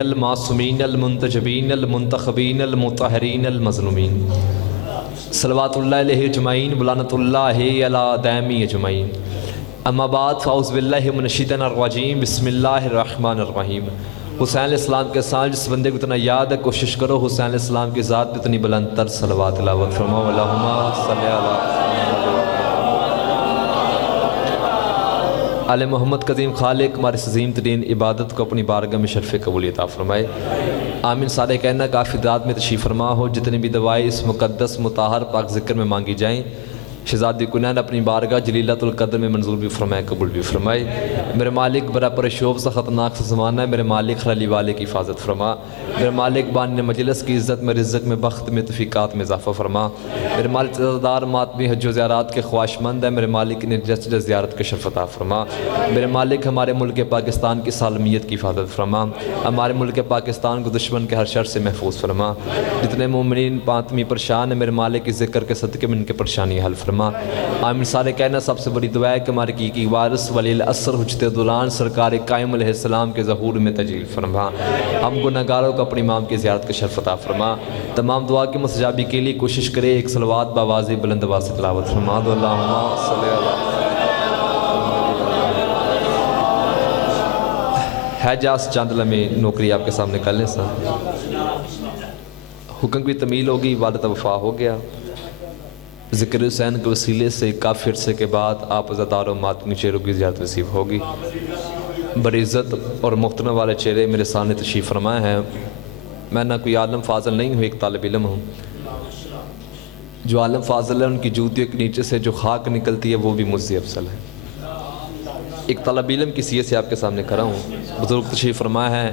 المعصومین المنتجبین المنتخبین المطہرین المظلومین صلوات اللہ علیہ اجمعین ولعنۃ اللہ علی دائمی اجمعین اما بعد فاعوذ باللہ من الشیطان الرجیم بسم اللہ الرحمن الرحیم۔ حسین علیہ السلام کے سال جس بندے کو اتنا یاد ہے کوشش کرو حسین علیہ السلام کی ذات پہ اتنی بلند تر صلوات تلاوت فرماؤ۔ اللہم صلی علی آل محمد قدیم خالق ہمارے عظیم ترین عبادت کو اپنی بارگاہ میں شرف قبول عطا فرمائے، آمین۔ سارے کہنا کافی داد میں تشریف فرما ہو، جتنی بھی دعائیں اس مقدس مطہر پاک ذکر میں مانگی جائیں شہزادی کنین اپنی بارگاہ جلیلۃ القدر میں منظور بھی فرمائے قبول بھی فرمائے۔ میرے مالک بڑا پرشوب سے خطرناک سے زمانہ ہے، میرے مالک خلیلی والے کی حفاظت فرما، میرے مالک بان مجلس کی عزت میں رزق میں بخت میں توفیقات میں اضافہ فرما، میرے مالک عزتدار ماتمی حج و زیارات کے خواہش مند ہے، میرے مالک نے جس زیارت کے شرف عطا فرما، میرے مالک ہمارے ملک پاکستان کی سالمیت کی حفاظت فرما، ہمارے ملک پاکستان کو دشمن کے ہر شر سے محفوظ فرما، جتنے مومنین ماتمی پریشان ہیں میرے مالک کی ذکر کے صدقے میں ان کے پریشانی حل فرما، آمین۔ سارے کہنا سب سے بڑی دعا ہے کہ ہمارے کی وارث ولی العصر حجت دولان سرکار قائم علیہ السلام کے ظہور میں تجلیل فرما، ہم گناہگاروں کو اپنی امام کی زیارت کا شرف عطا فرما، تمام دعا کی مستجابی کے لیے کوشش کرے ایک صلوات باواز بلند آواز سے تلاوت فرما دو۔ اللہم صلی علی ہے جاس چاند لمحے نوکری آپ کے سامنے کر لیں سر، حکم کی تمیل ہوگی، وعدہ وفا ہو گیا، ذکر حسین کے وسیلے سے کافی عرصے کے بعد آپ عزادار و ماتمی چہروں کی زیارت نصیب ہوگی۔ بڑی عزت اور محترم والے چہرے میرے سامنے تشریف فرمائے ہیں، میں نہ کوئی عالم فاضل نہیں ہوں، ایک طالب علم ہوں۔ جو عالم فاضل ہے ان کی جوتیوں کے نیچے سے جو خاک نکلتی ہے وہ بھی مجھ سے افضل ہے۔ ایک طالب علم کی حیثیت سے آپ کے سامنے کھڑا ہوں، بزرگ تشریف فرمائے ہیں،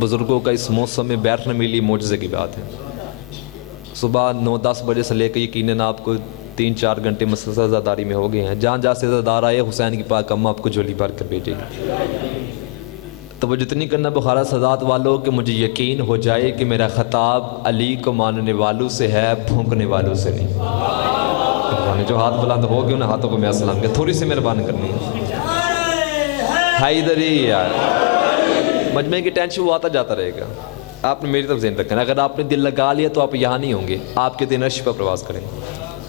بزرگوں کا اس موسم میں بیٹھنا میرے لیے معجزے کی بات ہے۔ صبح 9-10 بجے سے لے کے یقیناً آپ کو 3-4 گھنٹے مسلسل عزاداری میں ہو گئے ہیں، جہاں جہاں سے عزادار آئے حسین کی پاک اماں آپ کو جھولی بھر کر بھیجے گی۔ توجہ اتنی کرنا بخارا سادات والوں کہ مجھے یقین ہو جائے کہ میرا خطاب علی کو ماننے والوں سے ہے، بھونکنے والوں سے نہیں۔ جو ہاتھ بلند ہو گئے انہیں ہاتھوں کو میں سلام کیا، تھوڑی سی مہربانی کرنی ہے۔ حیدری یار مجمع کی ٹینشن وہ آتا جاتا رہے گا، آپ نے میری طرف ذہن رکھنا، اگر آپ نے دل لگا لیا تو آپ یہاں نہیں ہوں گے، آپ کے دن عرش پر پرواز کریں،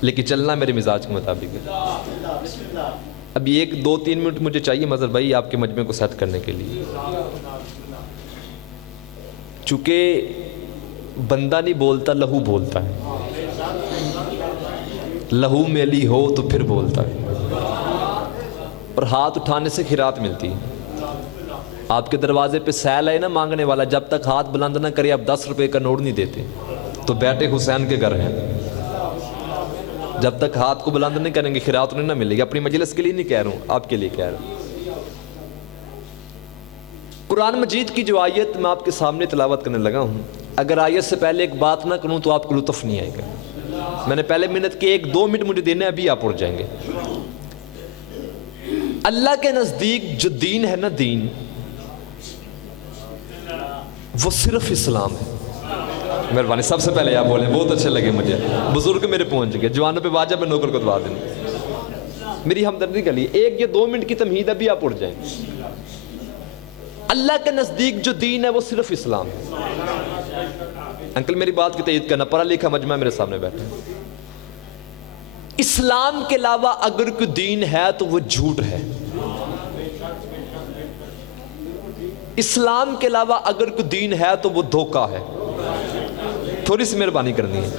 لیکن چلنا میرے مزاج کے مطابق ہے۔ ابھی 1-2-3 منٹ مجھے چاہیے مظہر بھائی آپ کے مجمع کو سیٹ کرنے کے لیے، چونکہ بندہ نہیں بولتا لہو بولتا ہے، لہو میلی ہو تو پھر بولتا ہے، اور ہاتھ اٹھانے سے خیرات ملتی ہے۔ آپ کے دروازے پہ سیل ہے نا مانگنے والا، جب تک ہاتھ بلند نہ کرے آپ 10 روپے کا نوٹ نہیں دیتے، تو بیٹے حسین کے گھر ہیں، جب تک ہاتھ کو بلند نہیں کریں گے خیرات انہیں نہ ملے گی۔ اپنی مجلس کے لیے نہیں کہہ رہا ہوں، آپ کے لیے کہہ رہا ہوں۔ قرآن مجید کی جو آیت میں آپ کے سامنے تلاوت کرنے لگا ہوں، اگر آیت سے پہلے ایک بات نہ کروں تو آپ کو لطف نہیں آئے گا۔ میں نے پہلے منٹ کے 1-2 منٹ مجھے دینے، ابھی آپ اٹھ جائیں گے۔ اللہ کے نزدیک جو دین ہے نا، دین وہ صرف اسلام ہے۔ مہربانی سب سے پہلے آپ بولیں، بہت اچھے لگے مجھے، بزرگ میرے پہنچ گئے، جوانوں پہ واجب میں نوکر کو دعا دینا، میری ہمدردی کے لیے 1 یا 2 منٹ کی تمہید، ابھی آپ اٹھ جائیں۔ اللہ کے نزدیک جو دین ہے وہ صرف اسلام ہے۔ انکل میری بات کی تائید کرنا، پڑھا لکھا مجمع میرے سامنے بیٹھا ہے، اسلام کے علاوہ اگر کوئی دین ہے تو وہ جھوٹ ہے۔ اسلام کے علاوہ اگر کوئی دین ہے تو وہ دھوکہ ہے، تھوڑی سی مہربانی کرنی ہے۔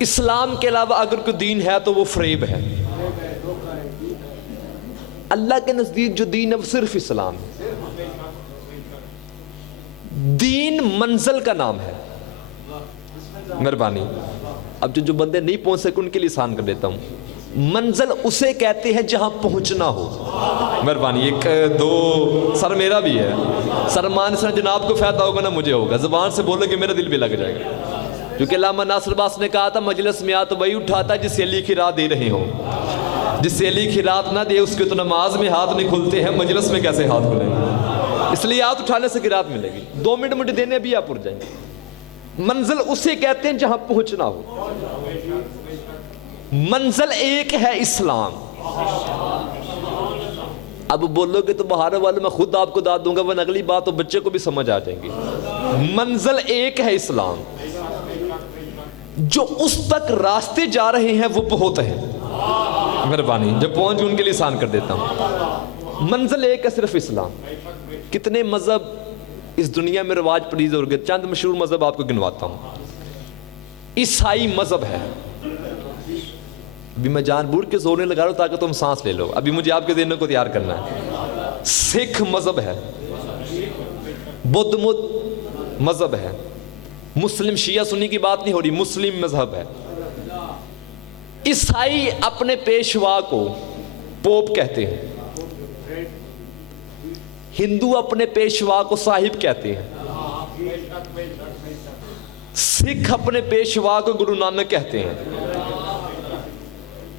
اسلام کے علاوہ اگر کوئی دین ہے تو وہ فریب ہے۔ اللہ کے نزدیک جو دین ہے وہ صرف اسلام ہے۔ دین منزل کا نام ہے، مہربانی اب جو بندے نہیں پہنچ سکے ان کے لیے آسان کر دیتا ہوں، منزل اسے کہتے ہیں جہاں پہنچنا ہو۔ مہربانی 1-2 سر میرا بھی ہے، سر مان سے جناب کو فائدہ ہوگا نا مجھے ہوگا، زبان سے بولو کہ میرا دل بھی لگ جائے گا، کیونکہ علامہ ناصر عباس نے کہا تھا مجلس میں آ تو وہی اٹھاتا جس سے علی کی راہ دے رہے ہوں، جس سے علی کی رات نہ دے اس کے تو نماز میں ہاتھ نہیں کھلتے ہیں، مجلس میں کیسے ہاتھ کھلیں گے، اس لیے ہاتھ اٹھانے سے قرات ملے گی۔ 2 منٹ مجھے دینے، ابھی آپ اٹھ جائیں گے۔ منزل اسے کہتے ہیں جہاں پہنچنا ہو، منزل ایک ہے اسلام، اب بولو گے تو بہار والوں میں خود آپ کو داد دوں گا، وہ اگلی بات تو بچے کو بھی سمجھ آ جائیں گی۔ منزل ایک ہے اسلام، جو اس تک راستے جا رہے ہیں وہ بہت ہیں، مہربانی جب پہنچ ان کے لیے آسان کر دیتا ہوں۔ منزل ایک ہے صرف اسلام۔ کتنے مذہب اس دنیا میں رواج پریز ہو گئے، چند مشہور مذہب آپ کو گنواتا ہوں۔ عیسائی مذہب ہے، ابھی میں جان بوجھ کے زور نہیں لگا رہا ہوں تاکہ تم سانس لے لو، ابھی مجھے آپ کے ذہنوں کو تیار کرنا ہے۔ سکھ مذہب ہے، بدھ مذہب ہے، مسلم شیعہ سنی کی بات نہیں ہو رہی، مسلم مذہب ہے۔ عیسائی اپنے پیشوا کو پوپ کہتے ہیں، ہندو اپنے پیشوا کو صاحب کہتے ہیں، سکھ اپنے پیشوا کو گرو نانک کہتے ہیں۔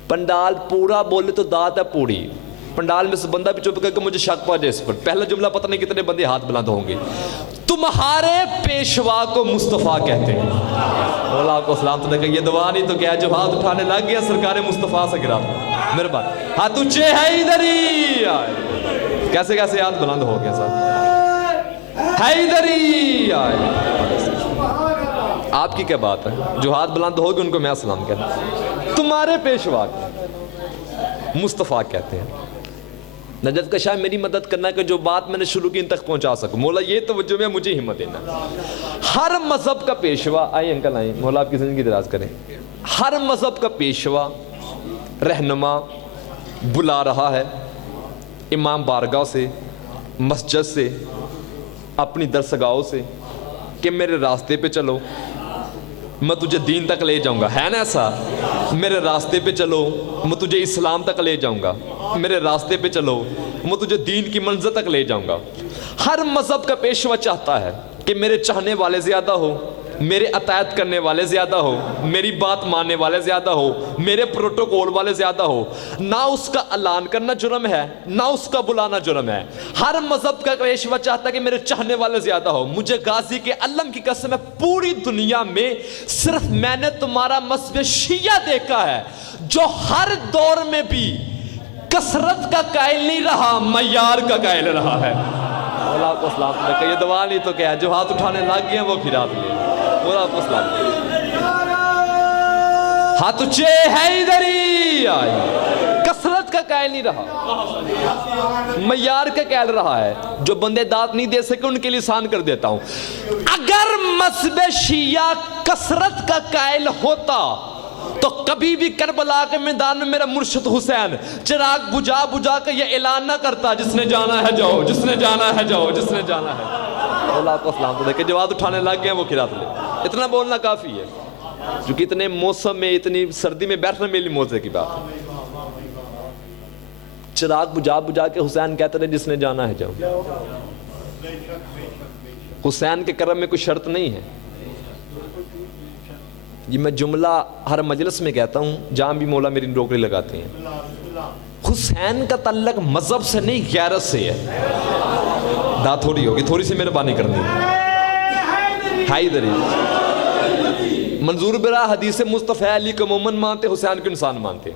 پنڈال پورا بولے تو داد ہے پوری، پنڈال میں سے بندہ بھی چپ کر کہ مجھے شک پا جائے اس پر، پہلا جملہ پتہ نہیں کتنے بندے ہاتھ بلند ہوں گے۔ تمہارے پیشوا کو مصطفیٰ کہتے ہیں۔ مولا آپ کو سلام تو کہ یہ دعا نہیں تو کیا، جو ہاتھ اٹھانے لگ گیا سرکار مصطفیٰ سے گرا میرے بات ہاتھ اونچے ہے ادھر ہی، کیسے کیسے ہاتھ بلند ہو گیا صاحب، ہے ادھر ہی آپ کی کیا بات ہے، جو ہاتھ بلند ہوگے ان کو میں سلام کہتا ہوں۔ تمہارے پیشوا مصطفیٰ کہتے ہیں۔ نجف کا شاہ میری مدد کرنا کہ جو بات میں نے شروع کی ان تک پہنچا سکوں، مولا یہ توجہ میں مجھے ہمت دینا۔ ہر مذہب کا پیشوا، آئیں انکل آئیں، مولا آپ کی زندگی دراز کریں، ہر مذہب کا پیشوا رہنما بلا رہا ہے امام بارگاہ سے، مسجد سے، اپنی درسگاہوں سے کہ میرے راستے پہ چلو، میں تجھے دین تک لے جاؤں گا، ہے نا ایسا؟ میرے راستے پہ چلو میں تجھے اسلام تک لے جاؤں گا، میرے راستے پہ چلو میں تجھے دین کی منزل تک لے جاؤں گا۔ ہر مذہب کا پیشوا چاہتا ہے کہ میرے چاہنے والے زیادہ ہو، میرے اطاعت کرنے والے زیادہ ہو، میری بات ماننے والے زیادہ ہو، میرے پروٹوکول والے زیادہ ہو۔ نہ اس کا اعلان کرنا جرم ہے، نہ اس کا بلانا جرم ہے۔ ہر مذہب کا پیشوا چاہتا ہے کہ میرے چاہنے والے زیادہ ہو۔ مجھے غازی کے علم کی قسم ہے، پوری دنیا میں صرف میں نے تمہارا مذہب شیعہ دیکھا ہے جو ہر دور میں بھی کثرت کا قائل نہیں رہا، معیار کا قائل رہا ہے۔ مولا آپ کو سلام کہ یہ دعا نہیں تو کیا، جو ہاتھ اٹھانے لگ گئے ہیں وہ پھرا دیں۔ مولا آپ کو سلام ہاتھ اونچے ہے ادھر ہی، کثرت کا قائل نہیں رہا، معیار کا قائل رہا ہے۔ جو بندے داد نہیں دے سکے ان کے لیے آسان کر دیتا ہوں۔ اگر مذہب شیعہ کثرت کا قائل ہوتا تو کبھی بھی کربلا کے میدان میں میرا مرشد حسین چراغ بجھا بجھا کے یہ اعلان نہ کرتا، جس نے جانا ہے جاؤ، جس نے جانا ہے جاؤ، جس نے جانا ہے۔ اللہ کو سلام تو دیکھیں، جو ہاتھ اٹھانے لگ گئے ہیں وہ کھرات لے، اتنا بولنا کافی ہے، کیونکہ اتنے موسم میں اتنی سردی میں بیٹھنا میری موزے کی بات ہے۔ چراغ بجھا بجھا کے حسین کہتے رہے جس نے جانا ہے جاؤ۔ حسین کے کرم میں کوئی شرط نہیں ہے، یہ میں جملہ ہر مجلس میں کہتا ہوں جہاں بھی مولا میری نوکری لگاتے ہیں۔ حسین کا تعلق مذہب سے نہیں غیرت سے ہے۔ داد تھوڑی ہوگی، تھوڑی سی مہربانی کرنی ہائی دری۔ منظور برا حدیث مصطفیٰ علی کو مومن مانتے، حسین کو انسان مانتے۔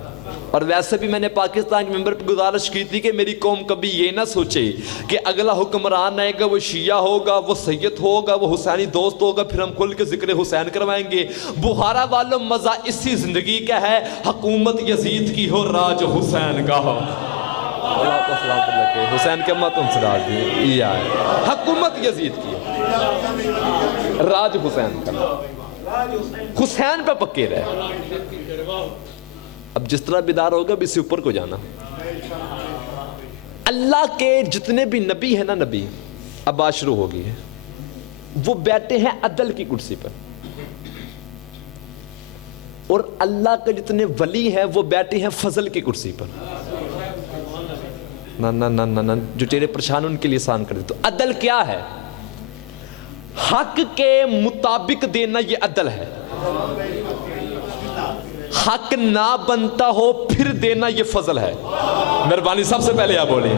اور ویسے بھی میں نے پاکستان کے ممبر پہ گزارش کی تھی کہ میری قوم کبھی یہ نہ سوچے کہ اگلا حکمران آئے گا وہ شیعہ ہوگا، وہ سید ہوگا، وہ حسینی دوست ہوگا، پھر ہم کھل کے ذکر حسین کروائیں گے۔ بخارا والوں مزہ اسی زندگی کا ہے، حکومت یزید کی ہو راج حسین کا ہو۔ اللہ کو سلام اللہ کے حسین کے امت ان سے راج دی، حکومت یزید کی راج حسین کا، حسین پہ پکے رہے۔ اب جس طرح بیدار ہوگا اب اس سے اوپر کو جانا۔ اللہ کے جتنے بھی نبی ہیں نا، نبی اب بات شروع ہوگی ہے، وہ بیٹھے ہیں عدل کی کرسی پر، اور اللہ کے جتنے ولی ہیں وہ بیٹھے ہیں فضل کی کرسی پر۔ نہ نہ نہ نہ، جو تیرے پریشان ان کے لیے آسان کر دے۔ تو عدل کیا ہے؟ حق کے مطابق دینا، یہ عدل ہے۔ حق نہ بنتا ہو پھر دینا، یہ فضل ہے۔ مہربانی سب سے پہلے آپ بولیں۔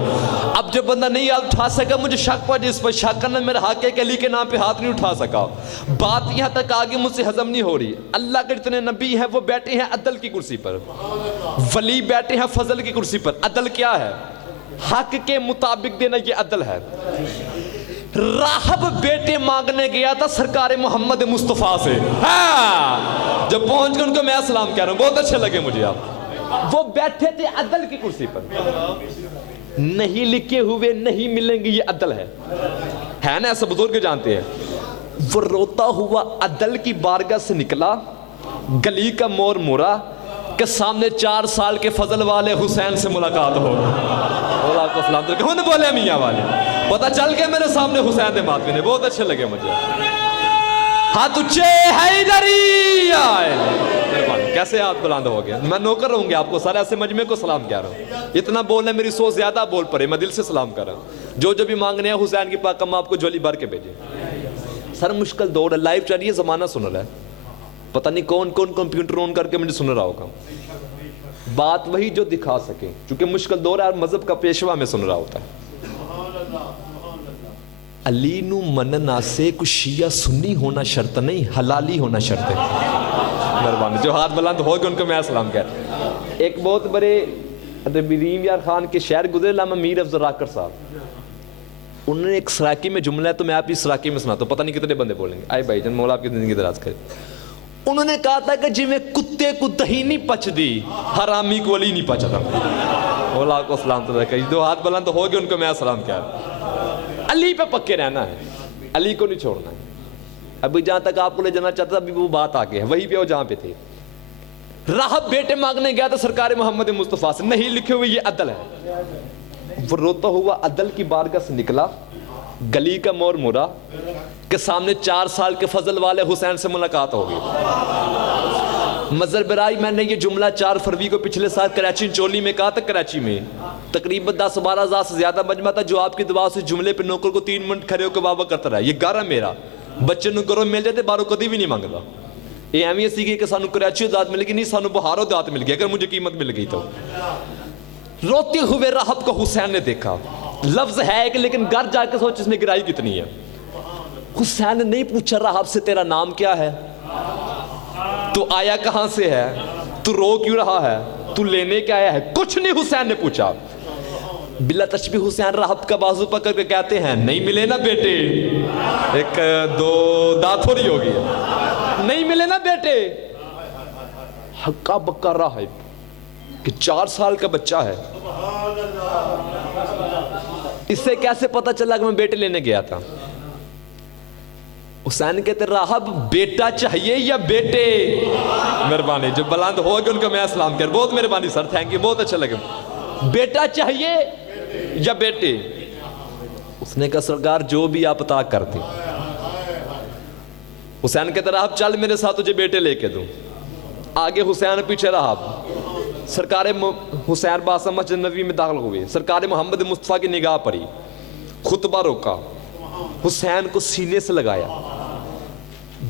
اب جب بندہ نہیں ہاتھ اٹھا سکا، مجھے شک پڑا جس پر شک کرنا، میرے حق کے علی کے نام پہ ہاتھ نہیں اٹھا سکا، بات یہاں تک آگے مجھ سے ہضم نہیں ہو رہی۔ اللہ کے جتنے نبی ہیں وہ بیٹھے ہیں عدل کی کرسی پر، ولی بیٹھے ہیں فضل کی کرسی پر۔ عدل کیا ہے؟ حق کے مطابق دینا یہ عدل ہے. راہب بیٹے مانگنے گیا تھا سرکار محمد مصطفیٰ سے. ہاں جب پہنچ گئے ان کو میں سلام کہہ رہا ہوں, بہت اچھے لگے مجھے آپ. وہ بیٹھے تھے عدل کی کرسی پر, نہیں لکھے ہوئے نہیں ملیں گے, یہ عدل ہے نا, ایسا بزرگ جانتے ہیں. وہ روتا ہوا عدل کی بارگاہ سے نکلا, گلی کا مور مورا کہ سامنے 4 سال کے فضل والے حسین سے ملاقات ہو گئی. کون بولے میاں والے, پتہ چل گیا میرے سامنے حسین دے ماتمی نے, بہت اچھے لگے مجھے. ہاتھ اچھے حیدری آئے, کیسے ہاتھ بلند ہو گیا. میں نوکر رہوں گے آپ کو سارے ایسے مجمع کو سلام کہہ رہا ہوں. اتنا بولنے میری سوچ زیادہ بول پڑے, میں دل سے سلام کر رہا ہوں. جو بھی مانگنے ہیں حسین کی پاک ہم آپ کو جھولی بھر کے بھیجیں. سر مشکل دور ہے, لائیو چل رہی ہے, زمانہ سن رہا ہے, پتہ نہیں کون کون کمپیوٹر آن کر کے مجھے سن رہا ہوگا. بات وہی جو دکھا سکے, چونکہ مشکل دور ہے اور مذہب کا پیشوا میں سن رہا ہوتا ہے. علی نو مننا سے کچھ شیعہ سنی ہونا شرط نہیں, حلالی ہونا شرط ہے. مہربانی, جو ہاتھ بلند ہو گئے ان کو میں سلام کہہ رہا ہوں. ایک بہت بڑے ریم یار خان کے شہر گزرے علامہ میر افضل راکر صاحب, انہوں نے ایک سراکی میں جملہ ہے تو میں آپ اس سراکی میں سناتا ہوں, پتہ نہیں کتنے بندے بولیں گے. آئے بھائی جان, مولا آپ کی زندگی دراز کرے. انہوں نے کہا تھا کہ جی میں کتے کو دہی نہیں پچ دی, حرامی کو علی نہیں پچا تھا. مولا کو سلام تو رکھے. جو ہاتھ بلند ہو گئے ان کو میں سلام کہہ رہا ہوں. علی پہ پکے رہنا ہے, علی کو نہیں چھوڑنا ہے. ابھی جہاں تک آپ کو لے جانا چاہتا ابھی وہ بات آگے ہے, وہی پہ ہو جہاں پہ تھے. راہب بیٹے مانگنے گیا تھا سرکار محمد مصطفیٰ سے, نہیں لکھے ہوئے یہ عدل ہے. وہ روتا ہوا عدل کی بارگاہ سے نکلا, گلی کا مور مورا کہ سامنے 4 سال کے فضل والے حسین سے ملاقات ہوگی. مظہر برائی, میں نے یہ جملہ 4 فروری کو پچھلے سال کراچی چولی میں کہا تھا. کراچی میں تقریباً 10-12 ہزار سے زیادہ مجمع تھا, جو آپ کی دعا سے جملے پہ نوکر کو 3 منٹ کھڑے ہو کے بابا کرتا رہا. یہ گھر ہے میرا, بچے نو گھروں مل جاتے, باہروں کدی بھی نہیں مانگتا. یہ اہمیت سی کہ سانو کراچی ذات مل گئی نہیں, سانو بہاروں ذات مل گئی, اگر مجھے قیمت مل گئی تو. روتے ہوئے راہب کو حسین نے دیکھا. لفظ ہے کہ لیکن گھر جا کے سوچ اس میں گرائی کتنی ہے. حسین نے نہیں پوچھا راہب سے تیرا نام کیا ہے, تو آیا کہاں سے ہے, تو رو کیوں رہا ہے, تو لینے کیا آیا ہے, کچھ نہیں حسین نے پوچھا. بلا تشبیہ حسین راہب کا بازو پکڑ کے کہتے ہیں نہیں ملے نا بیٹے, 1-2 دانت تھوڑی ہوگی, نہیں ملے نا بیٹے. ہکا بکا راہب کہ 4 سال کا بچہ ہے, اس سے کیسے پتا چلا کہ میں بیٹے لینے گیا تھا. حسین کہتے راہب بیٹا چاہیے یا بیٹے. مہربانی, جو بلند ہو گئے ان کو میں سلام کر. بہت مہربانی سر, تھینک یو, بہت اچھا لگے. بیٹا چاہیے یا بیٹے. اس نے کہا سرکار جو بھی آپ عطا کر دیں. حسین کہتے راہب چل میرے ساتھ تجھے بیٹے لے کے دوں. آگے حسین پیچھے راہب. سرکار حسین باسا مسجد نبوی میں داخل ہوئے, سرکار محمد مصطفیٰ کی نگاہ پڑی, خطبہ روکا, حسین کو سینے سے لگایا.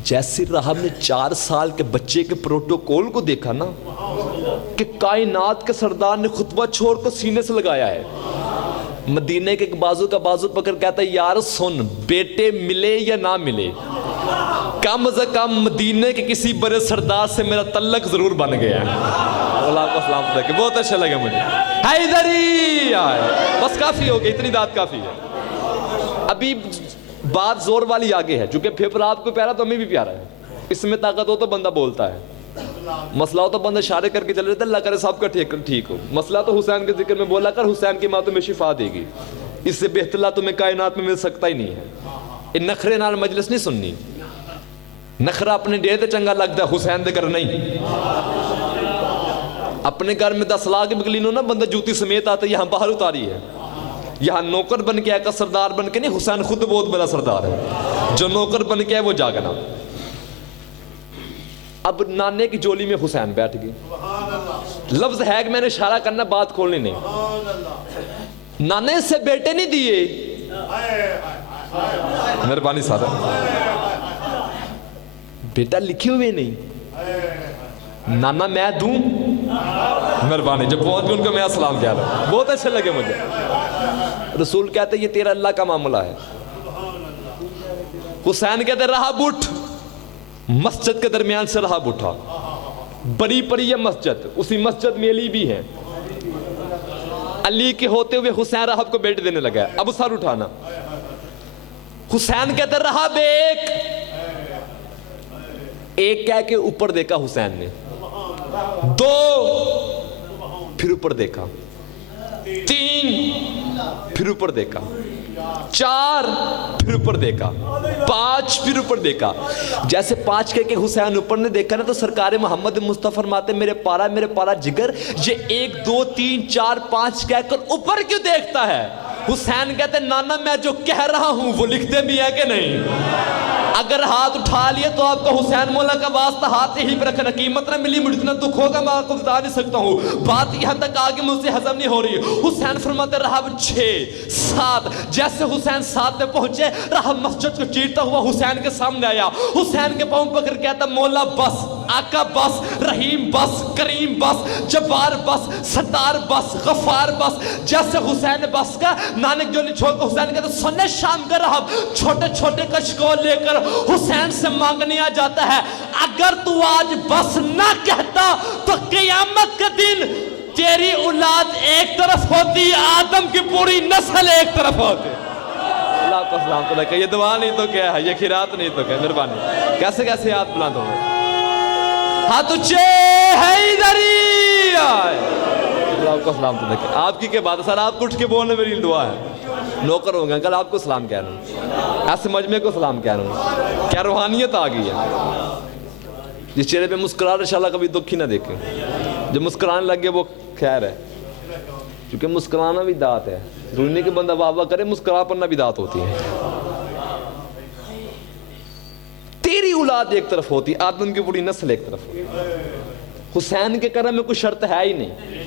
جیسے راہب نے 4 سال کے بچے کے پروٹوکول کو دیکھا نا کہ کائنات کے سردار نے خطبہ چھوڑ کر سینے سے لگایا ہے, مدینے کے بازو کا بازو پکڑ کہتا ہے یار سن, بیٹے ملے یا نہ ملے, کم از کم مدینے کے کسی بڑے سردار سے میرا تعلق ضرور بن گیا ہے. اللہ کو سلام دے کے بہت اچھا لگا مجھے. حیدری آئے, بس کافی ہو گئی, اتنی داد کافی ہے. ابھی بات زور والی آگے ہے, چونکہ پھر آپ کو پیارا تو ہمیں بھی پیارا ہے. اس میں طاقت ہو تو بندہ بولتا ہے, مسئلہ ہو تو بندہ اشارے کر کے چلے رہتا ہے, اللہ کرے سب کا ٹھیک ہو. مسئلہ تو حسین کے ذکر میں بولا کر, حسین کی ماں تمہیں شفا دے گی, اس سے بہتر تمہیں کائنات میں مل سکتا ہی نہیں ہے. ان نخرے نال مجلس نہیں سننی. نخرہ اپنے ڈیڑھ تے چنگا لگتا ہے, حسین دے کر نہیں. اپنے گھر میں 10 لاکھ بکلینوں نا بندہ جوتی سمیت آتا ہے, یہاں باہر اتاری ہے. یہاں نوکر بن کے آیا کا سردار بن کے نہیں, حسین خود بہت بڑا سردار ہے. جو نوکر بن کے آئے وہ جاگنا. اب نانے کی جولی میں حسین بیٹھ گئی. لفظ ہے کہ میں نے اشارہ کرنا, بات کھولنے نہیں. نانے سے بیٹے نہیں دیے, مہربانی سادہ, بیٹا لکھے ہوئے نہیں, نانا میں دوں. مہربانی, جب پہنچ گئے ان کو میں سلام کہہ رہا ہوں, بہت اچھے لگے مجھے. رسول کہتے یہ تیرا اللہ کا معاملہ ہے. حسین کہتے راہب اٹھ. مسجد کے درمیان سے راہب اٹھا, بڑی پڑی ہے مسجد, اسی مسجد میں علی بھی ہے. علی کے ہوتے ہوئے حسین رہب کو بیٹی دینے لگا ہے. اب سر اٹھانا. حسین کہتے رہب ایک کہہ کے اوپر دیکھا حسین نے, 2 پھر اوپر دیکھا, 3 پھر اوپر دیکھا, 4 پھر اوپر دیکھا, 5 پھر اوپر دیکھا. جیسے 5 کہہ کے حسین اوپر نے دیکھا نا تو سرکار محمد مصطفیٰ فرماتے میرے پارا جگر, یہ 1 2 3 4 5 کہہ کر اوپر کیوں دیکھتا ہے؟ حسین کہتے نانا میں جو کہہ رہا ہوں وہ لکھتے بھی ہے کہ نہیں؟ اگر ہاتھ اٹھا لیے تو آپ کو حسین مولا کا واسطہ ہاتھ ہی پہ رکھنا. قیمت نہ ملی مجھے اتنا دکھ ہوگا میں آپ کو بتا نہیں سکتا ہوں. بات یہاں تک آگے مجھ سے ہضم نہیں ہو رہی. حسین فرماتے رہب 6 7. جیسے حسین 7 پہ پہنچے رہب مسجد کو چیرتا ہوا حسین کے سامنے آیا. حسین کے پاؤں پکڑ کہتا مولا بس, آقا بس, رحیم بس, کریم بس, جبار بس, ستار بس, غفار بس. جیسے حسین نے بس کا نانک جولی چھوڑ کر حسین کہتا سنے شام کا رہب چھوٹے چھوٹے کشکول لے کر حسین سے مانگنے آ جاتا ہے اگر تو آج بس نہ کہتا تو قیامت کے دن تیری اولاد ایک طرف ہوتی, آدم کی پوری نسل ایک طرف ہوتی. اللہ کو سلام تو لکھے. یہ دعا نہیں تو کیا ہے, یہ خیرات نہیں تو کیا. مہربانی کیسے کیسے یاد بلند ہو ہاتھ اچھے حیدری آئے. اللہ کو سلام تو لکھے. آپ کی کیا بات ہے سر, آپ کو اٹھ کے بولنے میری دعا ہے. نوکر ہوں گے کل آپ کو سلام کہہ رہا ہوں, ایسے مجمع کو سلام کہہ رہا ہوں. کیا روحانیت آ گئی ہے. جس چہرے پہ مسکرا انشاءاللہ کبھی دکھ ہی نہ دیکھیں. جو مسکرانے لگے وہ خیر ہے, کیونکہ مسکرانا بھی دات ہے. ضروری نہیں کہ بندہ واہ واہ کرے, مسکرا پڑنا بھی دات ہوتی ہے. تیری اولاد ایک طرف ہوتی, آدم کی پوری نسل ایک طرف ہوتی. حسین کے کرم میں کوئی شرط ہے ہی نہیں.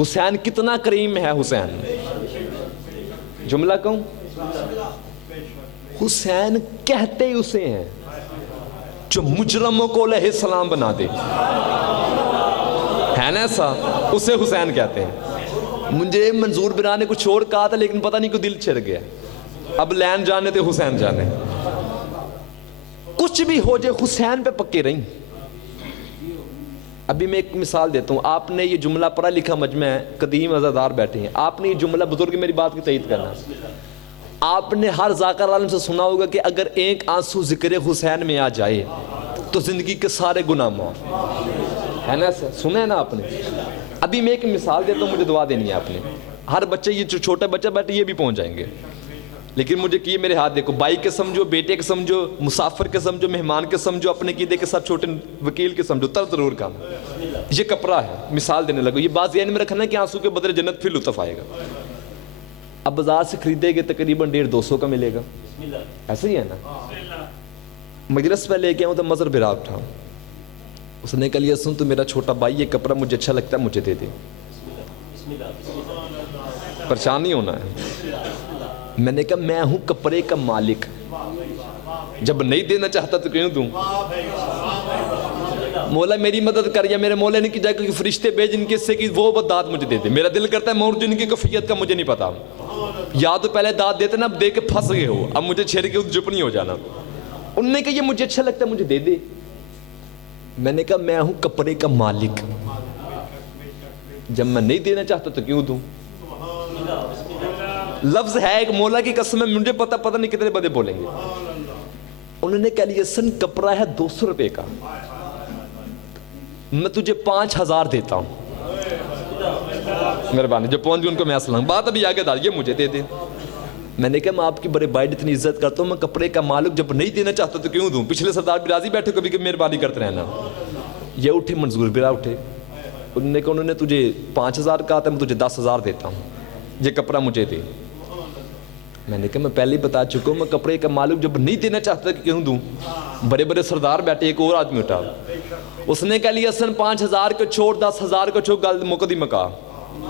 حسین کتنا کریم ہے. حسین جملہ کہوں, حسین کہتے ہی اسے ہیں جو مجرموں کو علیہ السلام بنا دے. ہے نا ایسا, اسے حسین کہتے ہیں. مجھے منظور برا نے کچھ اور کہا تھا لیکن پتہ نہیں کو دل چھڑ گیا. اب لین جانے تھے حسین جانے. کچھ بھی ہو جائے حسین پہ پکے رہیں. ابھی میں ایک مثال دیتا ہوں. آپ نے یہ جملہ پڑھا لکھا مجمع ہے, قدیم عزادار بیٹھے ہیں. آپ نے یہ جملہ, بزرگ میری بات کی تائید کرنا, آپ نے ہر ذاکر عالم سے سنا ہوگا کہ اگر ایک آنسو ذکر حسین میں آ جائے تو زندگی کے سارے گناہ معاف. ہے نا ایسا, سنا ہے نا آپ نے. ابھی میں ایک مثال دیتا ہوں, مجھے دعا دینی ہے آپ نے. ہر بچے, یہ جو چھوٹا بچہ بیٹھے یہ بھی پہنچ جائیں گے, لیکن مجھے کیے میرے ہاتھ دیکھو. بھائی کے سمجھو, بیٹے کے سمجھو, مسافر کے سمجھو, مہمان کے سمجھو, اپنے قیدے کے ساتھ چھوٹے وکیل کے سمجھو. تر ضرور کام. یہ کپڑا ہے, مثال دینے لگو. یہ بات ذہن میں رکھنا کہ آنسو کے بدلے جنت پھر لطف آئے گا. اب بازار سے خریدے گے تقریباً 150-200 کا ملے گا. ایسے ہی ہے نا. مجلس پہ لے کے آؤں تو مظہر برا اٹھا, اس نے کہا لیا سن تو میرا چھوٹا بھائی, یہ کپڑا مجھے اچھا لگتا ہے, مجھے دے دے. پریشان نہیں ہونا ہے. میں نے کہا میں ہوں کپڑے کا مالک, جب نہیں دینا چاہتا تو کیوں دوں. مولا میری مدد کر, یا میرے مولا نے کی جائے کہ فرشتے بھیج ان کے سے کہ وہ داد مجھے دے دے. میرا دل کرتا ہے مور جو ان کی کفیت کا مجھے نہیں پتا, یا تو پہلے داد دیتے نا, اب دے کے پھنس گئے ہو, اب مجھے چھیڑ کے چپ نہیں ہو جانا. انہوں نے کہا یہ مجھے اچھا لگتا ہے, مجھے دے دے. میں نے کہا میں ہوں کپڑے کا مالک, جب میں نہیں دینا چاہتا تو کیوں دوں. لفظ ہے ایک, مولا کی قسم ہے, مجھے پتہ نہیں کتنے بندے بولیں گے. انہوں نے کہا یہ سن کپڑا ہے 200 روپے کا, میں تجھے 5000 دیتا ہوں. مہربانی, جو پہنچ گئے ان کو میں اسلام. بات ابھی آگے ڈال, یہ مجھے دے دے. میں نے کہا میں آپ کی بڑے بھائی اتنی عزت کرتا ہوں, میں کپڑے کا مالک جب نہیں دینا چاہتا تو کیوں دوں. پچھلے سردار بھی راضی بیٹھے, کبھی کہ مہربانی کرتے رہنا. یہ اٹھے, منظور برا اٹھے. انہوں نے تجھے 5000 کہا تھا, میں تجھے 10000 دیتا ہوں, یہ کپڑا مجھے دے. میں نے کہا میں پہلے ہی بتا چکا ہوں, میں کپڑے کا مالک جب نہیں دینا چاہتا کہ کیوں دوں. بڑے بڑے سردار بیٹھے, ایک اور آدمی اٹھا, اس نے کہا لیا سن 5000 کو چھوڑ, 10000 کو چھوڑ, گل مقدمہ کہا,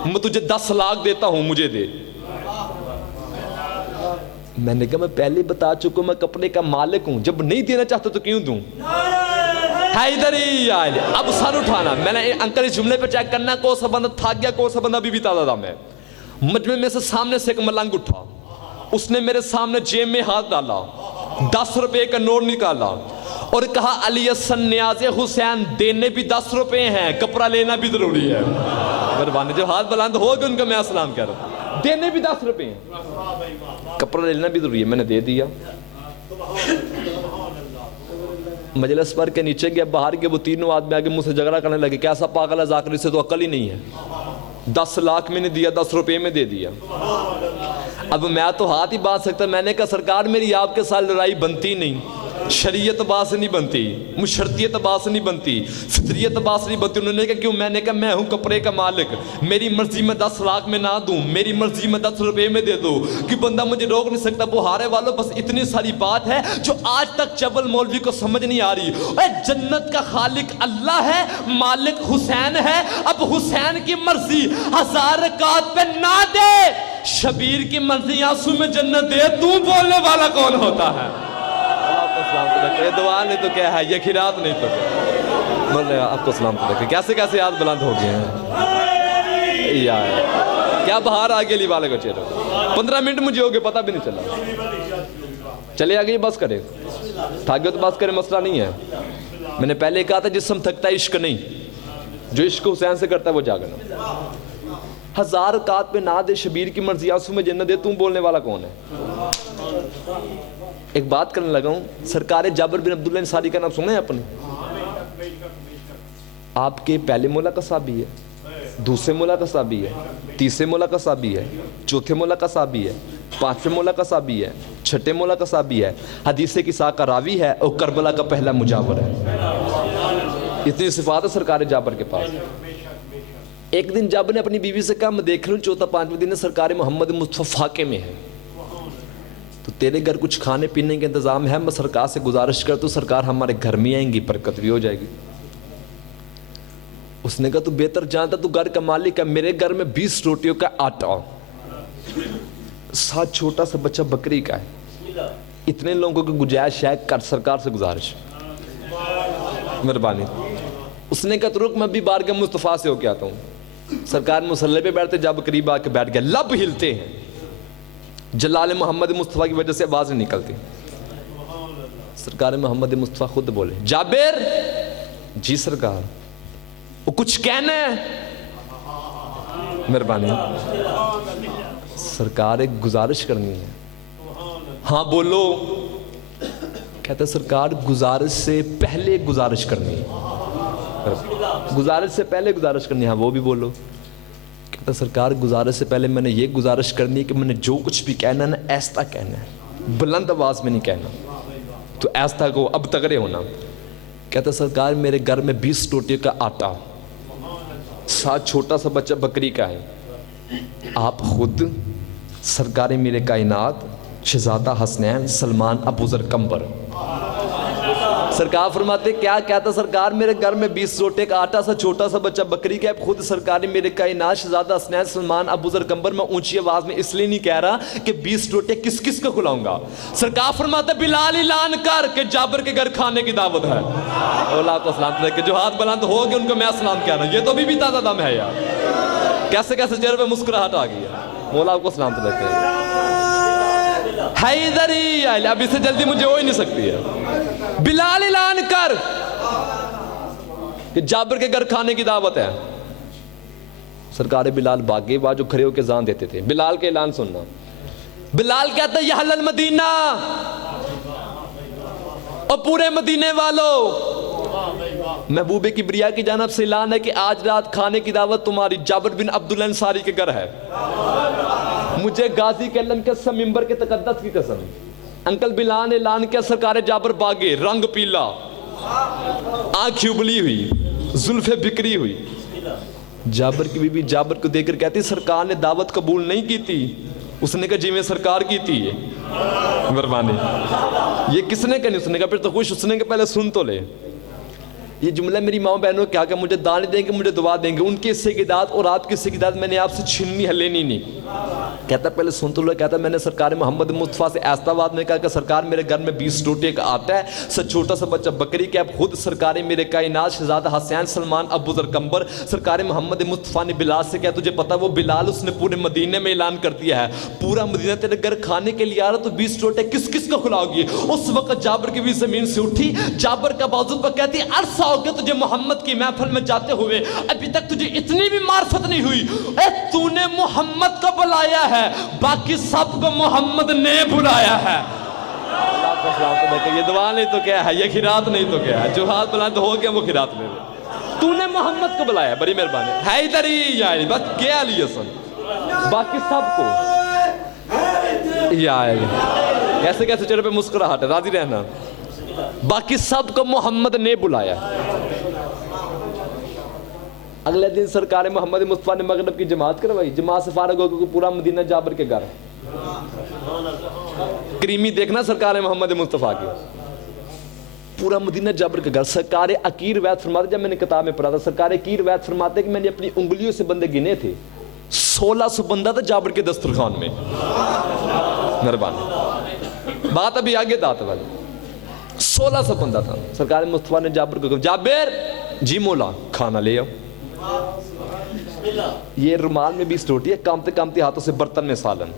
میں تجھے 10 لاکھ دیتا ہوں, مجھے دے. میں نے کہا میں پہلے بتا چکا ہوں, میں کپڑے کا مالک ہوں, جب نہیں دینا چاہتا تو کیوں دوں. حیدری آئے. اب سر اٹھانا, میں نے انکل اس جملے پہ چیک کرنا کون سا بندہ تھک گیا, کون سا بندہ ابھی بھی تازہ دم ہے. مجمع میں سے سامنے سے ایک ملنگ اٹھا, اس نے میرے سامنے جیب میں ہاتھ ڈالا, 10 روپے کا نوٹ نکالا اور کہا علی حسن نیاز حسین دینے بھی 10 روپے ہیں, کپڑا لینا بھی ضروری ہے. مہربانی جو ہاتھ بلند ہو گئے ان کا میں سلام کہہ رہا ہوں. دینے بھی 10 روپے ہیں, کپڑا لینا بھی ضروری ہے, میں نے دے دیا. مجلس پر کے نیچے گیا, باہر کے وہ تینوں آدمی آگے مجھ سے جھگڑا کرنے لگے, کیسا پاگل ہے ذاکر, اسے تو عقل ہی نہیں ہے. 10 لاکھ میں نے دیا, 10 روپے میں دے دیا. اب میں تو ہاتھ ہی باندھ سکتا. میں نے کہا سرکار میری آپ کے ساتھ لڑائی بنتی نہیں, شریعت باز سے نہیں بنتی, مشرطیت باز سے نہیں بنتی, فطریت باز سے نہیں بنتی. انہوں نے کہا کیوں؟ میں نے کہا میں ہوں کپڑے کا مالک, میری مرضی میں 10 لاکھ میں نہ دوں, میری مرضی میں 10 روپے میں دے دو, کہ بندہ مجھے روک نہیں سکتا. بہارے والوں بس اتنی ساری بات ہے جو آج تک چبل مولوی کو سمجھ نہیں آ رہی. اے جنت کا خالق اللہ ہے, مالک حسین ہے. اب حسین کی مرضی 1000 رکعت پہ نہ دے, شبیر کی مرضی آنسو میں جنت دے, تو بولنے والا کون ہوتا ہے؟ یہ دعا نہیں تو کیا ہے, یہ خیرات نہیں تو کیا. بولے آپ کو سلام تو رکھے. کیسے کیسے ہاتھ بلند ہو گئے ہیں یار, کیا باہر آگے لی والے کو چہرہ. 15 منٹ مجھے ہو گئے پتہ بھی نہیں چلا. چلے آگے بس کرے, تھاگے تو بس کرے, مسئلہ نہیں ہے. میں نے پہلے کہا تھا جسم تھکتا ہے عشق نہیں, جو عشق حسین سے کرتا ہے وہ جاگنا. 1000 رکعت پہ نہ دے, شبیر کی مرضی آنسو میں جنت دے, تم بولنے والا کون ہے؟ ایک بات کرنے لگا ہوں, سرکار جابر بن عبداللہ انصاری کا نام سنا ہے آپ نے؟ آپ کے پہلے مولا کا صحابی ہے, دوسرے مولا کا صحابی ہے, تیسرے مولا کا صحابی ہے, چوتھے مولا کا صحابی ہے, 5ویں مولا کا صحابی ہے, 6ٹھے مولا کا صحابی ہے, حدیث کسا کا راوی ہے, اور کربلا کا پہلا مجاور ہے. اتنی صفات ہے سرکار جابر کے پاس. ایک دن جابر نے اپنی بیوی سے کہا میں دیکھ رہا ہوں 4تھا 5واں دن سرکار محمد مصطفیٰ فاقے میں ہے, تو تیرے گھر کچھ کھانے پینے کے انتظام ہے, میں سرکار سے گزارش کرتا ہوں سرکار ہمارے گھر میں آئیں گی, برکت بھی ہو جائے گی. اس نے کہا تو بہتر جانتا, تو گھر کا مالک ہے, میرے گھر میں 20 روٹیوں کا آٹا, 7 چھوٹا سا بچہ بکری کا ہے, اتنے لوگوں کی گنجائش ہے, کر سرکار سے گزارش, مہربانی. اس نے کہا تو رک میں بھی بارگاہ مصطفیٰ سے ہو کے آتا ہوں. سرکار مصلی پہ بیٹھتے, جب قریب آ کے بیٹھ گیا, لب ہلتے ہیں, جلال محمد مصطفیٰ کی وجہ سے آواز نہیں نکلتی. سرکار محمد مصطفیٰ خود بولے, جابر. جی سرکار. وہ کچھ کہنا ہے؟ مہربانی. سرکار ایک گزارش کرنی ہے. ہاں بولو. کہتا سرکار گزارش سے پہلے گزارش کرنی ہے. گزارش سے پہلے گزارش کرنی ہے, وہ بھی بولو. کہتا سرکار گزارش سے پہلے میں نے یہ گزارش کرنی ہے کہ میں نے جو کچھ بھی کہنا ہے نا ایسا کہنا ہے, بلند آواز میں نہیں کہنا, تو ایسا کو اب تگڑے ہونا. کہتا سرکار میرے گھر میں 20 روٹیوں کا آٹا, 7 چھوٹا سا بچہ بکری کا ہے, آپ خود سرکار میرے کائنات شہزادہ حسنین سلمان ابو ذر قمبر. سرکار فرماتے کیا کہتا سرکار میرے گھر میں 20 روٹے کا آٹا, سا چھوٹا سا بچہ بکری کا ہے, خود سرکار میرے کائنات شہزادہ حسنین سلمان ابو ذر قمبر. میں اونچی آواز میں اس لیے نہیں کہہ رہا کہ 20 روٹے کس کس کو کھلاؤں گا. سرکار فرماتے بلال اعلان کر کہ جابر کے گھر کھانے کی دعوت ہے. اولا کو سلام دے کے جو ہاتھ بلند ہو گئے ان کو میں سلام کہہ رہا ہوں. یہ تو بھی تازہ دم ہے یار, کیسے کیسے چہرے پہ مسکراہٹ آ گئی ہے. مولا کو سلام دے کے حیدری, اب اس سے جلدی مجھے ہو ہی نہیں سکتی ہے. بلال اعلان کر کہ جابر کے گھر کھانے کی دعوت ہے. سرکار بلال باغے بعد جو کھڑے ہو کے زان دیتے تھے, بلال کے اعلان سننا. بلال کہتا ہے یا اہل المدینہ, اور پورے مدینے والوں, محبوب کبریا کی جانب سے اعلان ہے کہ آج رات کھانے کی دعوت تمہاری جابر بن عبداللہ انصاری کے گھر ہے. مجھے غازی کے علم کے قسم, ممبر کے تقدس کی قسم, انکل بلال نے اعلان کیا سرکار جابر باغے, رنگ پیلا, آنکھ ابلی ہوئی, زلفیں بکری ہوئی. جابر کی بی بی جابر کو دیکھ کر کہتی سرکار نے دعوت قبول نہیں کی تھی. اس نے کہا جی میں سرکار کی تھی. مہربانی. یہ کس نے کہا؟ اس نے کہا پھر تو خوش. اس نے کہا پہلے سن تو لے. یہ جملہ میری ماں بہنوں کیا کہ مجھے دانے دیں گے, مجھے دعا دیں گے, ان کے حصے کی داد اور آپ کے حصے کی داد میں نے آپ سے چھیننی ہے, لینی نہیں. کہتا پہلے سن تو لو. کہتا میں نے سرکار محمد مصطفیٰ سے ایسا بات میں کہا کہ سرکار میرے گھر میں 20 روٹے کا آتا ہے, سب چھوٹا سا بچہ بکری کا ہے. خود سرکار میرے کائنات شہزادہ حسین سلمان ابو ذر قمبر, سرکار محمد مصطفیٰ نے بلال سے کہا تجھے پتا وہ بلال اس نے پورے مدینے میں اعلان کر دیا ہے پورا مدینہ تیرے گھر کھانے کے لیے آ رہا, تو 20 روٹے کس کس کو کھلاؤ گی. اس وقت جابر کی بھی زمین سے اٹھی, جابر کا بازو پر کہتی عرصہ عرصہ ہو گیا تجھے محمد کی محفل میں جاتے ہوئے, ابھی تک تجھے اتنی بھی معرفت نہیں ہوئی. تو نے محمد کو بلایا ہے, باقی سب کو محمد نے بلایا ہے. اللہ کو سلام کو دیکھیں, یہ دعا نہیں تو کیا ہے, یہ خیرات نہیں تو کیا ہے. جو ہاتھ بلند ہو گیا وہ خیرات لے لے. تو نے محمد کو بلایا, بڑی مہربانی ہے ادھر ہی یعنی بس کیا لیے سن, باقی سب کو کیسے کیسے چہرے پہ مسکراہٹ ہے, راضی رہنا. باقی سب کو محمد نے بلایا. اگلے دن سرکار محمد مصطفیٰ نے مغرب کی جماعت کروائی. جماعت سے فارغ ہو کے پورا مدینہ جابر کے گھر کریمی دیکھنا سرکار محمد مصطفیٰ کی, پورا مدینہ جابر کے گھر. سرکار عقیر وید فرماتے, جب میں نے کتاب میں پڑھا تھا, سرکار عقیر وید فرماتے کہ میں نے اپنی انگلیوں سے بندے گنے تھے, 1600 بندہ تھا جابر کے دسترخوان میں. مہربانی بات ابھی آگے دات والی, 1600 بندہ تھا. سرکار مصطفیٰ نے جابر کو کہا, جابر جی مولا کھانا لے آؤ. یہ رومال میں بھی سٹوٹی ہے, کامتے کامتے ہاتھوں سے برتن میں سالن,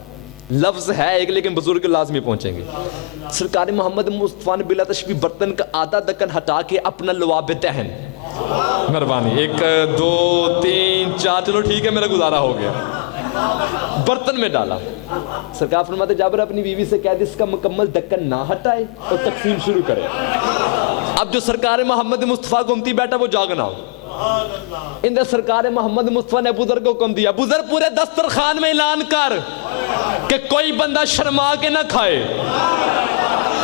لفظ ہے ایک لیکن بزرگ لازمی پہنچیں گے. سرکار محمد مصطفیٰ نے بلا تشبیہ برتن کا آدھا دکن ہٹا کے اپنا لواب تہن, مہربانی 1 2 3 4 چلو ٹھیک ہے میرا گزارا ہو گیا, برتن میں ڈالا. سرکار فرماتے جابر اپنی بیوی سے کہہ دے اس کا مکمل دکن نہ ہٹائے اور تقسیم شروع کرے. اب جو سرکار محمد مصطفیٰ کو امتی بیٹھا وہ جاگنا. اندر سرکار محمد مصطفیٰ نے ابوذر کو حکم دیا, ابوذر پورے دسترخوان میں اعلان کر کہ کوئی بندہ شرما کے نہ کھائے,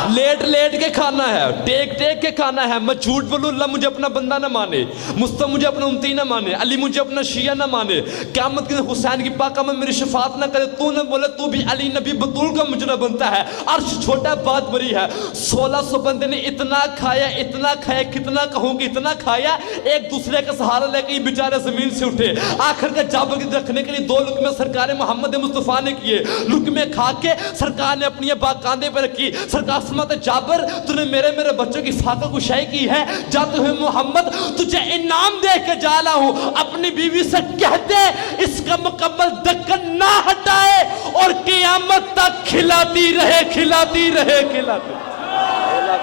لیٹ لیٹ کے کھانا ہے, ٹیک ٹیک کے کھانا ہے. میں جھوٹ بولوں اللہ مجھے اپنا بندہ نہ مانے, مصطفیٰ مجھے اپنا امتی نہ مانے, علی مجھے اپنا شیعہ نہ مانے, قیامت کے دن حسین کی پاک آمد میری شفاعت نہ کرے, تو نہ بولے تو بھی علی نبی بطول کا مجرم بنتا ہے. عرش چھوٹا ہے بات بڑی ہے. 1600 بندے نے اتنا کھایا, کتنا کہوں کہ اتنا کھایا, ایک دوسرے کا سہارا لے کے یہ بیچارے زمین سے اٹھے. آخر کا جابر کی رکھنے کے لیے 2 لقمے سرکار محمد مصطفیٰ نے کیے. لقمے کھا کے سرکار نے اپنی بات کاندھے پہ رکھی. سرکار فرماتے جابر تو نے میرے بچوں کی فاقہ کشائی کی ہے, جاتے ہوئے محمد تجھے انعام دے کے جانا ہوں, اپنی بیوی سے کہتے اس کا مکمل دکن نہ ہٹائے اور قیامت تک کھلاتی رہے. اللہ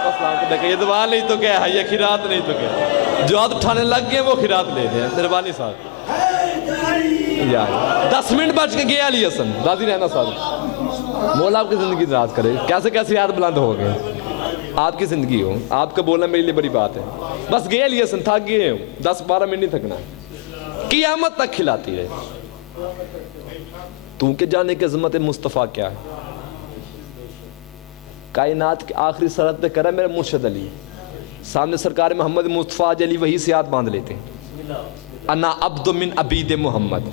کا سلام کو دیکھیں, یہ دعا نہیں تو کیا ہے, یہ خیرات نہیں تو کیا. جو ہاتھ اٹھانے لگ گئے وہ خیرات لے دیں. مہربانی صاحب 10 منٹ بچ کے گیا علی حسن, راضی رہنا صاحب. مولا آپ کی زندگی دراز کرے. کیسے کیسے یاد بلند ہو گئے, آپ کی زندگی ہو, آپ کا بولنا میرے لیے بڑی بات ہے. بس گئے علی حسن, تھک گئے ہو, 10-12 منٹ نہیں تھکنا, قیامت تک کھلاتی رہے. تو کہ جانے کی عظمت مصطفیٰ کیا ہے, کائنات کی آخری سرحد پہ کرا میرا مرشد علی. سامنے سرکار محمد مصطفیٰ آج علی وہی سے ہاتھ باندھ لیتے ہیں, انا عبد من عبید محمد.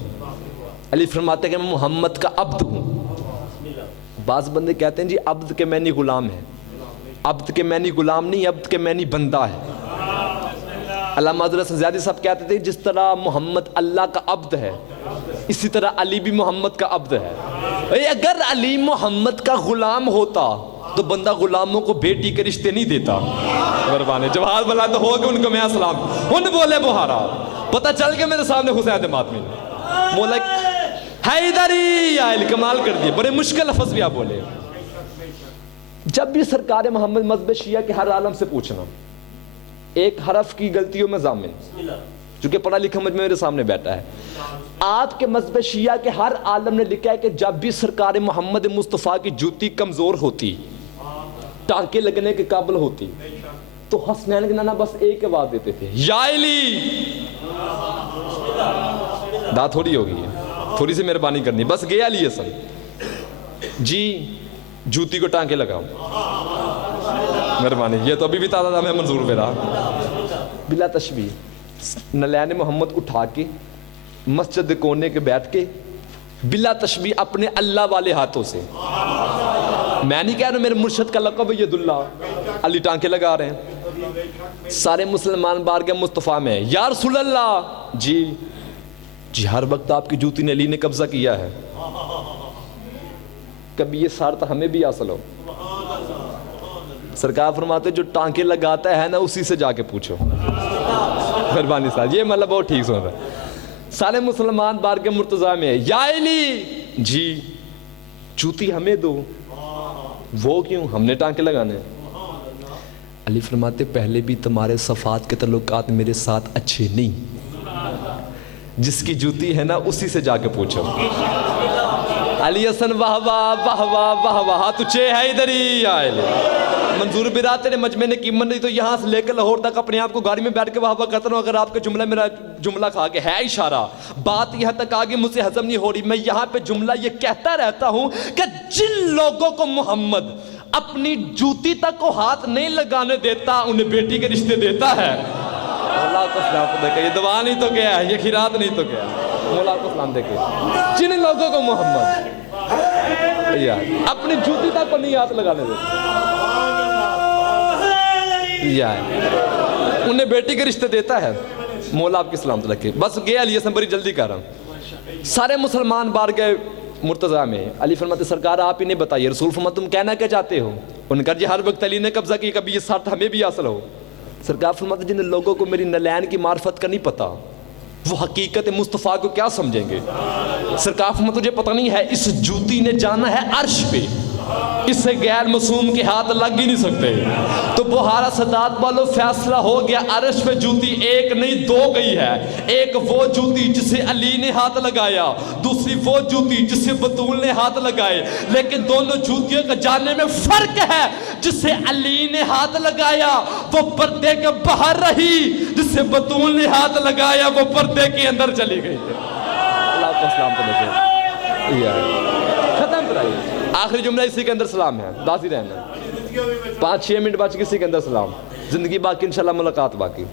علی فرماتے ہیں کہ میں محمد کا عبد ہوں. بعض بندے کہتے ہیں جی عبد کے معنی غلام ہے, عبد کے معنی غلام نہیں, عبد کے معنی بندہ ہے. علامہ حضرت زیادی صاحب کہتے تھے جس طرح محمد اللہ کا عبد ہے اسی طرح علی بھی محمد کا عبد ہے. اگر علی محمد کا غلام ہوتا تو بندہ غلاموں کو بیٹی کے رشتے نہیں دیتا. قربانے جب ہاتھ بلند ہو گئے ان کو میں سلام, ان بولے بہارا, پتہ چل کے میرے سامنے حسین ماتمی مولا حیدری آئل کمال کر دیے. بڑے مشکل لفظ بھی آپ بولے. جب بھی سرکار محمد مذہب شیعہ کے ہر عالم سے پوچھنا, ایک حرف کی غلطیوں میں ضامن, چونکہ پڑھا لکھا مجھ میں میرے سامنے بیٹھا ہے. آپ کے مذہب شیعہ کے ہر عالم نے لکھا ہے کہ جب بھی سرکار محمد مصطفیٰ کی جوتی کمزور ہوتی, ٹانکے لگنے کے قابل ہوتی, تو حسنین کے نانا بس ایک آواز دیتے تھے, یا علی. دعا تھوڑی ہوگی, تھوڑی سی مہربانی کرنی, بس گیا علی حسن جی جوتی کو ٹانکے لگاؤ. مہربانی, یہ تو ابھی بھی تازہ میں منظور میرا بلا تشبیہ. نلین محمد اٹھا کے مسجد کونے کے بیٹھ کے بلا تشبیہ اپنے اللہ والے ہاتھوں سے, میں نہیں کہہ رہا میرے مرشد کا لقب ہے ید اللہ, علی ٹانکے لگا رہے ہیں. سارے مسلمان بارگاہ مصطفیٰ میں یا رسول اللہ جی ہر وقت آپ کی جوتی نے علی نے قبضہ کیا ہے, کبھی یہ سارت ہمیں بھی حاصل ہو. سرکار فرماتے جو ٹانکے لگاتا ہے نا اسی سے جا کے پوچھو. مہربانی صاحب, یہ مطلب بہت ٹھیک سن رہا ہے. سارے مسلمان بارگاہ مرتضیٰ میں, یا علی جی جوتی ہمیں دو. وہ کیوں, ہم نے ٹانکے لگانے. علی فرماتے پہلے بھی تمہارے صفات کے تعلقات میرے ساتھ اچھے نہیں، جس کی جوتی ہے نا اسی سے جا کے پوچھو۔ علی حسن واہ واہ واہ واہ واہ واہ، ہاں تجھے ہے ادھر ہی آئے لے۔ منظور برات تیرے مجمع نے قیمت نہیں تو یہاں سے لے کے لاہور تک اپنے آپ کو گاڑی میں بیٹھ کے واہ واہ کرتا ہوں، اگر آپ کا جملہ میرا جملہ کھا کے ہے اشارہ، بات یہاں تک آگے مجھ سے ہضم نہیں ہو رہی، میں یہاں پہ جملہ یہ کہتا رہتا ہوں کہ جن لوگوں کو محمد اپنی جوتی تک کو ہاتھ نہیں لگانے دیتا انہیں بیٹی کے رشتے دیتا ہے۔ مولا کو سلام تو دیکھیں، یہ دعا نہیں تو کیا ہے، یہ خیرات نہیں تو کیا ہے، مولا کو سلام دیکھیں۔ جن لوگوں کو محمد اپنی جوتی تک کو نہیں ہاتھ لگانے دیتا انہیں بیٹی کے رشتے دیتا ہے، مولا آپ کی سلامت رکھے۔ بس گیا علی حسن، بڑی جلدی کر رہا ہوں۔ سارے مسلمان بار گئے مرتضیٰ میں، علی فرماتے سرکار آپ ہی نہیں بتائیے، رسول فرماتے تم کہنا کیا چاہتے ہو؟ انہوں نے کہا جی ہر وقت علی نے قبضہ کی، کبھی یہ ساتھ ہمیں بھی حاصل ہو۔ سرکار فرماتے جن لوگوں کو میری نلین کی معرفت کا نہیں پتا وہ حقیقت مصطفیٰ کو کیا سمجھیں گے؟ سرکار فرماتے تجھے پتہ نہیں ہے اس جوتی نے جانا ہے عرش پہ، اس سے غیر معصوم کے ہاتھ لگ ہی نہیں سکتے۔ تو بہارا سادات والو فیصلہ ہو گیا، عرش پہ جوتی ایک نہیں دو گئی ہے، ایک وہ جوتی جسے علی نے ہاتھ لگایا، دوسری وہ جوتی جسے بطول نے ہاتھ لگائے، لیکن دونوں جوتیوں کا جانے میں فرق ہے۔ جسے علی نے ہاتھ لگایا وہ پردے کے باہر رہی، جسے بطول نے ہاتھ لگایا وہ پردے کے اندر چلی گئی۔ اللہ کو سلام تو لگے ختم کرائیے۔ آخری جملہ اسی کے اندر سلام ہے، داسی رہنا 5-6 منٹ بچ کسی کے اندر سلام، زندگی باقی انشاءاللہ ملاقات باقی،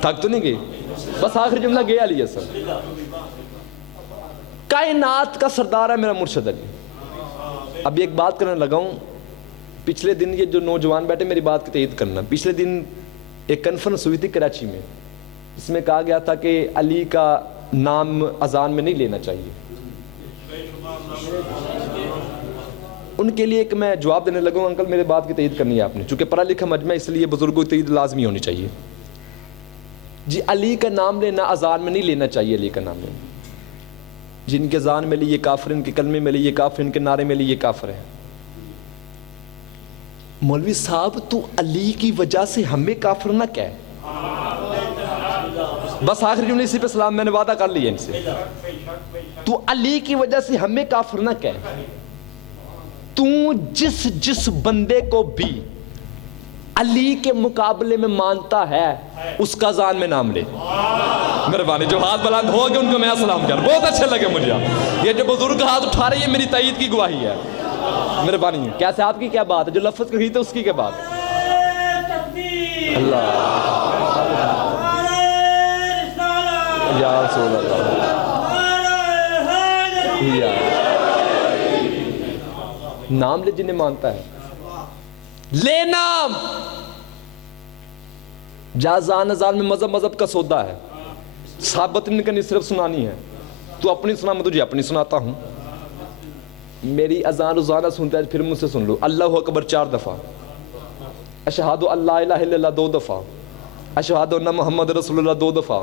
تھک تو نہیں گئی؟ بس آخری جملہ گیا علی حسن، کائنات کا سردار ہے میرا مرشد علی۔ ابھی ایک بات کرنے لگا ہوں، پچھلے دن یہ جو نوجوان بیٹھے میری بات کی تائید کرنا، پچھلے دن ایک کنفرنس ہوئی تھی کراچی میں، اس میں کہا گیا تھا کہ علی کا نام اذان میں نہیں لینا چاہیے۔ ان کے لیے ایک میں جواب دینے لگا ہوں، انکل میرے بات کی تائید کرنی ہے آپ نے، چونکہ پڑھا لکھا مجمع اس لیے بزرگوں کی تائید لازمی ہونی چاہیے۔ جی علی کا نام لینا اذان میں نہیں لینا چاہیے، علی کا نام لینا، جن کے اذان میں لی یہ کافر، ان کے کلمے میں لی یہ کافر، ان کے نعرے میں لی یہ کافر ہے۔ مولوی صاحب تو علی کی وجہ سے ہمیں کافر نہ کہے۔ بس آخری جملے اسی پہ سلام، میں نے وعدہ کر لیا ان سے، تو علی کی وجہ سے ہمیں کافر نہ کہے۔ تو جس بندے کو بھی علی کے مقابلے میں مانتا ہے اس کا اذان میں نام لے۔ مہربانی، جو ہاتھ بلند ہو گئے ان کو میں سلام کر، بہت اچھے لگے مجھے۔ یہ جو بزرگ ہاتھ اٹھا رہے ہیں میری تائید کی گواہی ہے، مہربانی۔ کیسے آپ کی کیا بات ہے؟ جو لفظ کہی تھے اس کی کیا بات؟ اللہ یا رسول اللہ یا نام لے جنہیں مانتا ہے، لے نام۔ جازان ازان میں مذہب کا سودا ہے، ثابت نہیں کرنی، صرف سنانی ہے۔ تو اپنی سنا، میں تجھے اپنی سناتا ہوں۔ میری اذان روزانہ سنتا ہے، پھر مجھ سے سن لو۔ اللہ اکبر 4 دفعہ، اشہادو اللہ الہ الا اللہ 2 دفعہ، اشہادو ان محمد رسول اللہ 2 دفعہ،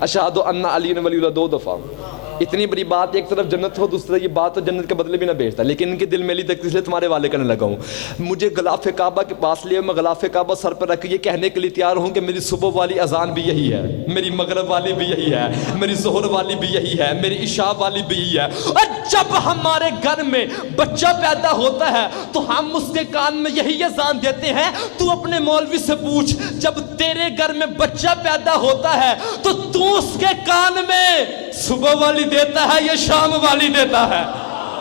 اشہادو ان علی ولی اللہ 2 دفعہ۔ اتنی بڑی بات، ایک طرف جنت ہو، دوسری طرف یہ بات تو جنت کے بدلے بھی نہ بیچتا، لیکن ان کے دل میں لی تک اس لیے تمہارے والے کرنے لگا ہوں۔ مجھے غلاف کعبہ کے پاس لے، میں غلاف کعبہ سر پر رکھ کے یہ کہنے کے لیے تیار ہوں کہ میری صبح والی اذان بھی یہی ہے، میری مغرب والی بھی یہی ہے، میری ظہر والی بھی یہی ہے، میری عشاء والی بھی یہی ہے۔ اور جب ہمارے گھر میں بچہ پیدا ہوتا ہے تو ہم اس کے کان میں یہی اذان دیتے ہیں۔ تو اپنے مولوی سے پوچھ، جب تیرے گھر میں بچہ پیدا ہوتا ہے تو تو اس کے کان میں صبح والی دیتا ہے یا شام والی دیتا ہے؟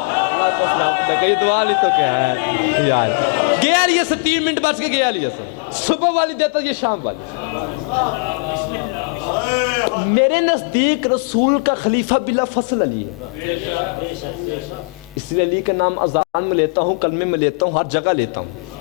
اللہ کو سلام، یہ دعا لی تو کیا ہے یار۔ گیا علی سے 3 منٹ بچ کے گیا علی سے، صبح والی دیتا ہے یا شام والی؟ میرے نزدیک رسول کا خلیفہ بلا فصل علی ہے، اس لیے علی کا نام اذان میں لیتا ہوں، کلمے میں لیتا ہوں، ہر جگہ لیتا ہوں۔